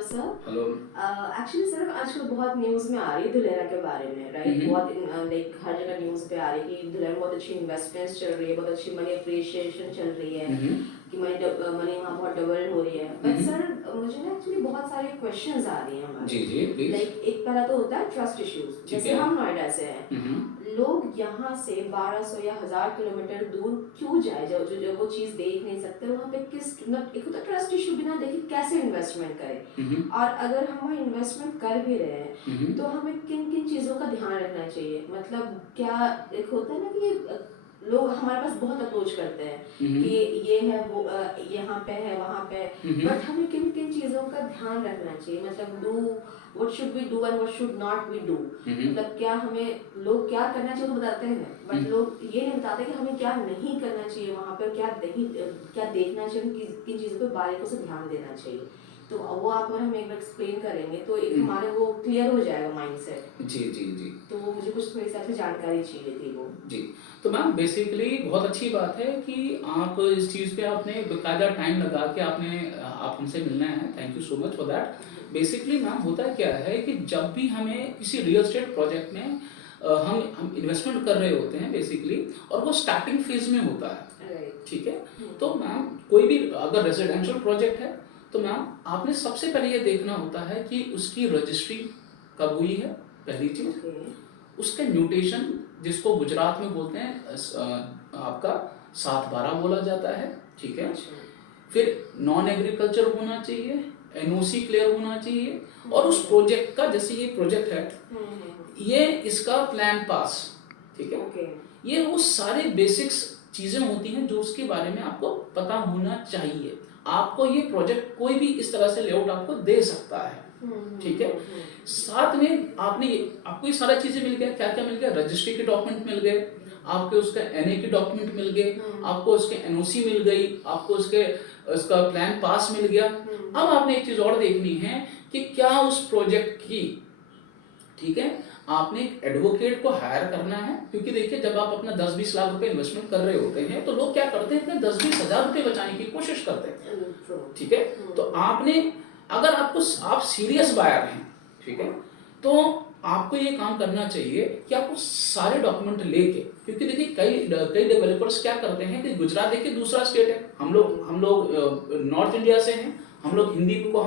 Sir hello. Actually sir आजकल बहुत news में आ रही है धुलेरा के बारे में, राइट? हम्म। बहुत लाइक हर जगह न्यूज़ पे आ रही है कि धुलेरा में बहुत अच्छी इन्वेस्टमेंट्स चल रही है, बहुत अच्छी मनी अप्रिशिएशन चल रही है, हम्म। कि मनी वहाँ बहुत डबल हो रही है। But hmm. सर मुझे ना एक्चुअली बहुत सारे क्वेश्चंस आ रही हैं जी हमारे। जी प्लीज। लाइक एक पहला तो होता है ट्रस्ट इश्यूज, ठीक जैसे है। हम नोएडा से हैं, हम्म। लोग यहाँ से 1200 या 1000 किलोमीटर दूर क्यों जाए जो जो जो वो चीज़ देख नहीं सकते वहाँ पे। किस मतलब एक होता है ट्रस्ट इशू, बिना देखे कैसे इन्वेस्टमेंट करें। हम्म। और अगर हम वहाँ इन्वेस्टमेंट कर भी रहे हैं हम्म। तो हमें किन किन चीज़ों का ध्यान रखना चाहिए। मतलब क्या एक होता है ना कि लोग हमारे पास बहुत अप्रोच करते हैं कि हम्म। ये है वो यहाँ पे है वहाँ पे, हम्म। बट हमें किन किन चीज़ों का ध्यान रखना चाहिए। मतलब do what should we do and what should not we do. Hmm. मतलब क्या हमें लोग क्या करना चाहिए वो बताते हैं, बट हम्म। लोग ये नहीं बताते कि हमें क्या नहीं करना चाहिए वहाँ पे, क्या नहीं क्या देखना चाहिए, किन चीज़ों पे बारीकों से ध्यान देना चाहिए। तो वो आप अगर हमें एक बार एक्सप्लेन करेंगे तो एक हम्म। हमारे वो क्लियर हो जाएगा माइंडसेट। जी जी जी। तो मुझे कुछ थोड़ी सी आपसे जानकारी चाहिए थी वो। जी। तो मैम बेसिकली बहुत अच्छी बात है कि आप इस चीज़ पे आपने बकायदा टाइम लगा के आप हमसे मिलना है। Thank you so much for that. Basically ma'am होता क्या है कि जब भी हमें किसी रियल एस्टेट प्रोजेक्ट में हम इन्वेस्टमेंट कर रहे होते हैं बेसिकली, और वो स्टार्टिंग फेज में होता है। राइट। ठीक है। तो मैम कोई भी अगर रेजिडेंशियल प्रोजेक्ट है तो मैम आपने सबसे पहले ये देखना होता है कि उसकी रजिस्ट्री कब हुई है, पहली चीज़। ओके। उसके म्यूटेशन, जिसको गुजरात में बोलते हैं आपका 7/12 बोला जाता है। ठीक है। अच्छा। फिर नॉन एग्रीकल्चर होना चाहिए, एनओसी क्लियर होना चाहिए, और उस प्रोजेक्ट का, जैसे ये प्रोजेक्ट है, ये इसका प्लान पास। ठीक है। ओके। ये वो सारे बेसिक्स चीज़ें होती हैं जो उसके बारे में आपको पता होना चाहिए। आपको ये प्रोजेक्ट कोई भी इस तरह से लेआउट आपको दे सकता है। ठीक है। साथ में आपको ये सारा चीज़ें मिल गया। क्या क्या मिल गया? रजिस्ट्री के डॉक्यूमेंट मिल गए, आपके उसका एनए के डॉक्यूमेंट मिल गए, आपको उसके एनओसी मिल गई, आपको उसका प्लान पास मिल गया। अब आपने एक चीज़ और देखनी है कि क्या उस प्रोजेक्ट की, ठीक है, आपने एक एडवोकेट को हायर करना है। क्योंकि देखिए जब आप अपना 10-20 लाख रुपए इन्वेस्टमेंट कर रहे होते हैं तो लोग क्या करते हैं, अपने 10-20 हज़ार रुपए बचाने की कोशिश करते हैं। ठीक है। तो अगर आप सीरियस बायर हैं, ठीक है, तो आपको ये काम करना चाहिए कि आपको सारे डॉक्यूमेंट लेके, क्योंकि देखिए कई डेवलपर्स क्या करते हैं कि गुजरात देखिए दूसरा स्टेट है, हम लोग नॉर्थ इंडिया से हैं, हम लोग हिंदी को हम